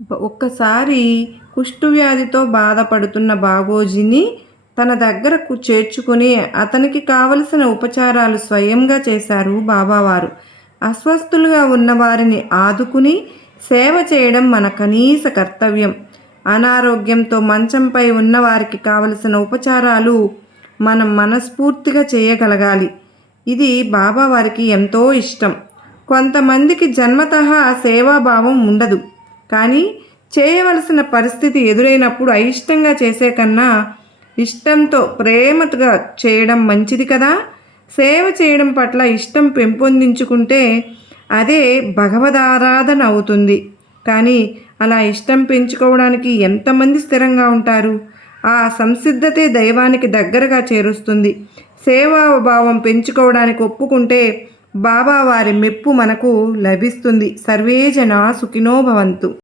ఒక్కసారి కుష్ఠవ్యాధితో బాధపడుతున్న బాబోజీని తన దగ్గరకు చేర్చుకుని అతనికి కావలసిన ఉపచారాలు స్వయంగా చేశారు బాబావారు. అస్వస్థులుగా ఉన్నవారిని ఆదుకుని సేవ చేయడం మన కనీస కర్తవ్యం. అనారోగ్యంతో మంచంపై ఉన్నవారికి కావలసిన ఉపచారాలు మనం మనస్ఫూర్తిగా చేయగలగాలి. ఇది బాబావారికి ఎంతో ఇష్టం. కొంతమందికి జన్మతః సేవాభావం ఉండదు, కానీ చేయవలసిన పరిస్థితి ఎదురైనప్పుడు అయిష్టంగా చేసే కన్నా ఇష్టంతో ప్రేమగా చేయడం మంచిది కదా. సేవ చేయడం పట్ల ఇష్టం పెంపొందించుకుంటే అదే భగవదారాధన అవుతుంది. కానీ అలా ఇష్టం పెంచుకోవడానికి ఎంతమంది స్థిరంగా ఉంటారు? ఆ సంసిద్ధతే దైవానికి దగ్గరగా చేరుస్తుంది. సేవాభావం పెంచుకోవడానికి ఒప్పుకుంటే బాబావారి మెప్పు మనకు లభిస్తుంది. సర్వే జనా సుఖినో భవంతు.